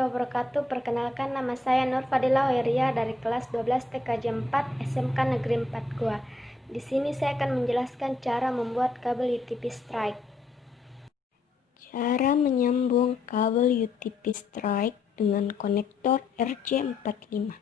warahmatullahi wabarakatuh. Perkenalkan, nama saya Nur Fadila Hoiria dari kelas 12 TKJ 4 SMK Negeri 4 Goa. Di sini saya akan menjelaskan cara membuat kabel UTP strike. Cara menyambung kabel UTP strike dengan konektor RJ45.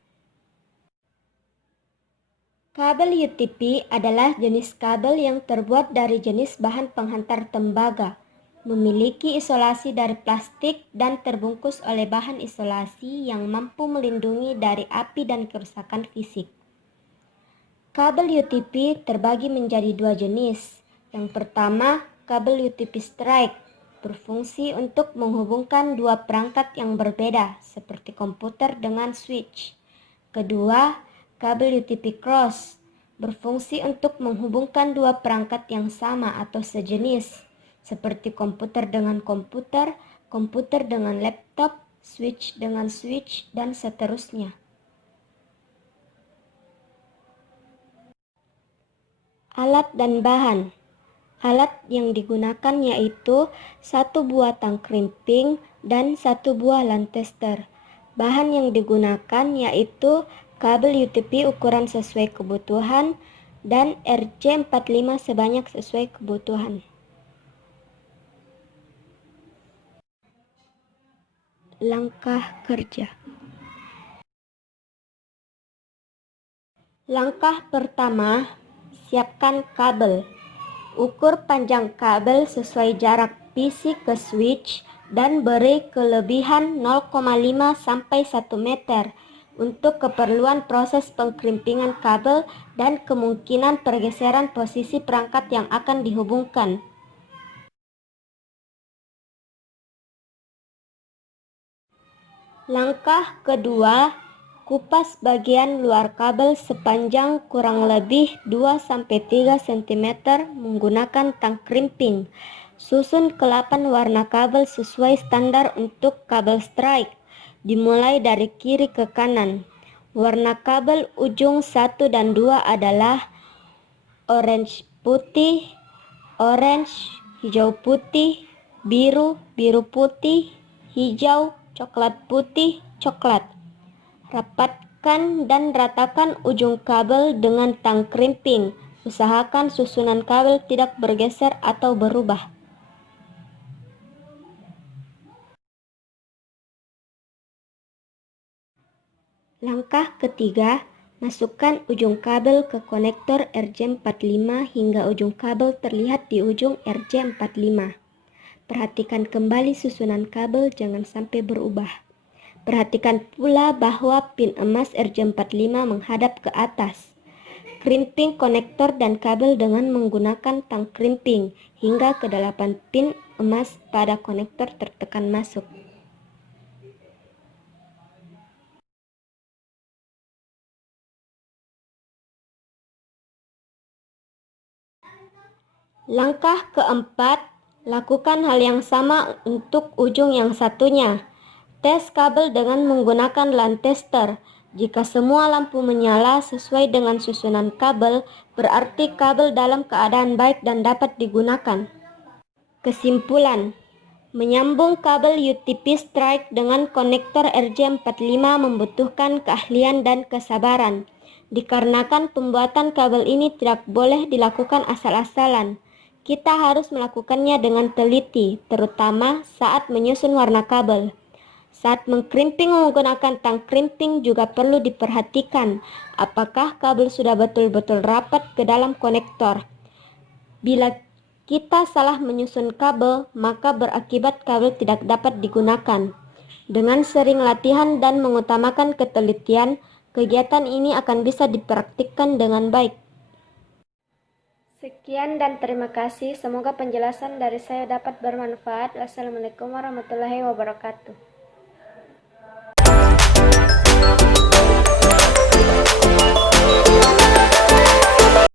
Kabel UTP adalah jenis kabel yang terbuat dari jenis bahan penghantar tembaga, memiliki isolasi dari plastik dan terbungkus oleh bahan isolasi yang mampu melindungi dari api dan kerusakan fisik. Kabel UTP terbagi menjadi dua jenis. Yang pertama, kabel UTP strike berfungsi untuk menghubungkan dua perangkat yang berbeda seperti komputer dengan switch. Kedua, kabel UTP cross berfungsi untuk menghubungkan dua perangkat yang sama atau sejenis seperti komputer dengan komputer, komputer dengan laptop, switch dengan switch, dan seterusnya. Alat dan bahan. Alat yang digunakan yaitu satu buah tang krimping dan satu buah lantester. Bahan yang digunakan yaitu kabel UTP ukuran sesuai kebutuhan dan RJ45 sebanyak sesuai kebutuhan. Langkah kerja. Langkah pertama, siapkan kabel. Ukur panjang kabel sesuai jarak PC ke switch dan beri kelebihan 0,5 sampai 1 meter untuk keperluan proses pengkrimpingan kabel dan kemungkinan pergeseran posisi perangkat yang akan dihubungkan. Langkah kedua, kupas bagian luar kabel sepanjang kurang lebih 2-3 cm menggunakan tang krimping. Susun kelapan warna kabel sesuai standar untuk kabel strike, dimulai dari kiri ke kanan. Warna kabel ujung 1 dan 2 adalah orange putih, orange, hijau putih, biru, biru putih, hijau, coklat putih, coklat. Rapatkan dan ratakan ujung kabel dengan tang krimping. Usahakan susunan kabel tidak bergeser atau berubah. Langkah ketiga, masukkan ujung kabel ke konektor RJ45 hingga ujung kabel terlihat di ujung RJ45. Perhatikan kembali susunan kabel, jangan sampai berubah. Perhatikan pula bahwa pin emas RJ45 menghadap ke atas. Krimping konektor dan kabel dengan menggunakan tang krimping hingga ke-8 pin emas pada konektor tertekan masuk. Langkah keempat, lakukan hal yang sama untuk ujung yang satunya. Tes kabel dengan menggunakan lantester. Jika semua lampu menyala sesuai dengan susunan kabel, berarti kabel dalam keadaan baik dan dapat digunakan. Kesimpulan, menyambung kabel UTP strike dengan konektor RJ45 membutuhkan keahlian dan kesabaran. Dikarenakan pembuatan kabel ini tidak boleh dilakukan asal-asalan. Kita harus melakukannya dengan teliti, terutama saat menyusun warna kabel. Saat mengkrimping menggunakan tang krimping juga perlu diperhatikan apakah kabel sudah betul-betul rapat ke dalam konektor. Bila kita salah menyusun kabel, maka berakibat kabel tidak dapat digunakan. Dengan sering latihan dan mengutamakan ketelitian, kegiatan ini akan bisa dipraktikkan dengan baik. Sekian dan terima kasih. Semoga penjelasan dari saya dapat bermanfaat. Wassalamualaikum warahmatullahi wabarakatuh.